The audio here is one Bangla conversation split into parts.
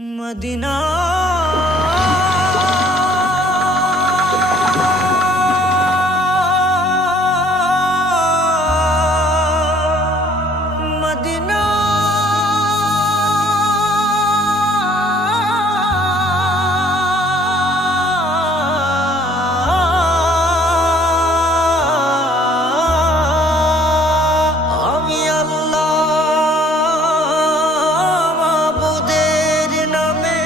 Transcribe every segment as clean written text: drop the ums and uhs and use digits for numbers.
মদিনা মদিনা আমি আল্লাহ মাবুদের নামে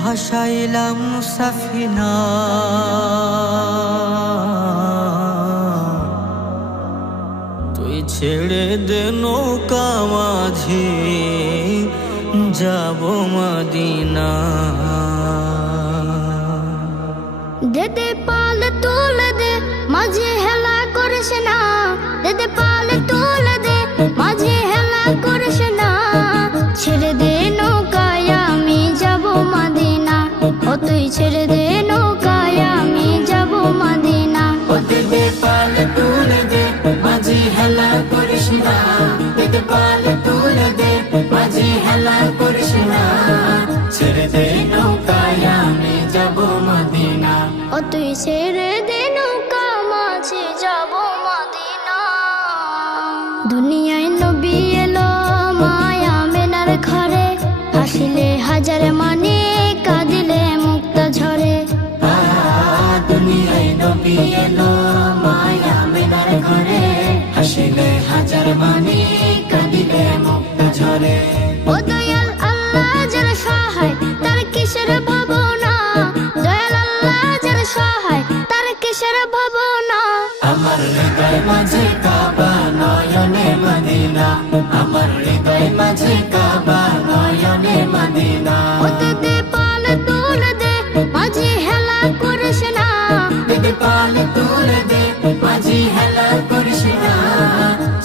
ভাসাইলাম সাফিনা, তুই ছেড়ে দে নৌকা মাঝি যাব মদিনা। দেদে পাল তুলে দে মাঝে হেলা করিস না, দেদে পাল তুলে দে মাঝে হেলা করিস না। ছেড়ে দে নৌকায় আমি যাব মদিনা, ও তুই ছেড়ে দে নৌকায় আমি যাব মদিনা। ও দেদে পাল তুলে দে মাঝি হেলা করিস না, দেদে পাল তুলে দে মাঝি হেলা করিস না। ছেড়ে দে নৌকায় আমি যাব মদিনা, ও তুই ছেড়ে দে নৌকা মাঝে যাব মদিনা। দুনিয়ায় নবী এলো মায়া মেনার ঘরে, হাসিলে হাজার মানে কাঁদিলে মুক্তা ঝরে। দুনিয়ায় নবী এলো মায়া মেনার ঘরে, হাসিলে হাজার মানে কাঁদিলে মুক্তা ঝরে। ও দয়াল আল্লাহ যার সহায় তার কিসের ভাবনা, দয়াল আল্লাহ যার সহায় তার কিসের ভাবনা। আমার হৃদয় মাঝে কাবা নয়নে মদিনা, আমার হৃদয় মাঝে কাবা নয়নে মদিনা। ও দেদে পাল তুলে দে মাঝে হেলা করিস না, দেদে পাল তুলে দে মাঝি হেলা করিস না।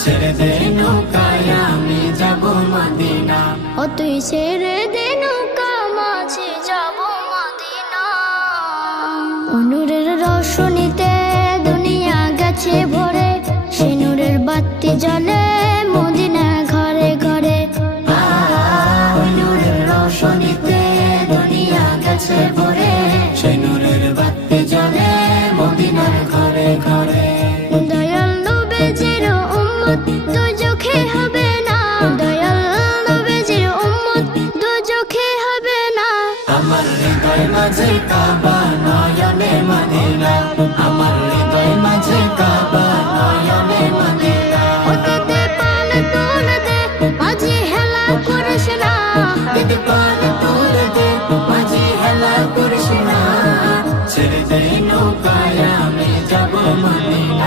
ছেড়ে দে নৌকায় আমি যাব মদিনা, ও তুই ছেড়ে দে নৌকা মাঝে যাব মদিনা। নূরের রোশনীতে দুনিয়া গেছে ভরে, সে নূরের বাতি জ্বলে মদিনা ঘরে ঘরে। নূরের রোশনীতে দুনিয়া গেছে ভরে, সেই নূরের বাতি জ্বলে মদিনার ঘরে ঘরে। দয়াল নবীজির উম্মত দুজখে হবে না, দয়াল নবীজির উম্মত দুজখে হবে না। আমার হৃদয় মাঝে কাবা নয়নে মদিনা, আমার হৃদয় মাঝে কাবা নয়নে মদিনা। ও দেদে পাল তুলে দে মাঝে হেলা করিস না, দেদে পাল তুলে দে মাঝি হেলা করিস না। ছেড়ে দে নৌকায় আমি যাব মদিনা,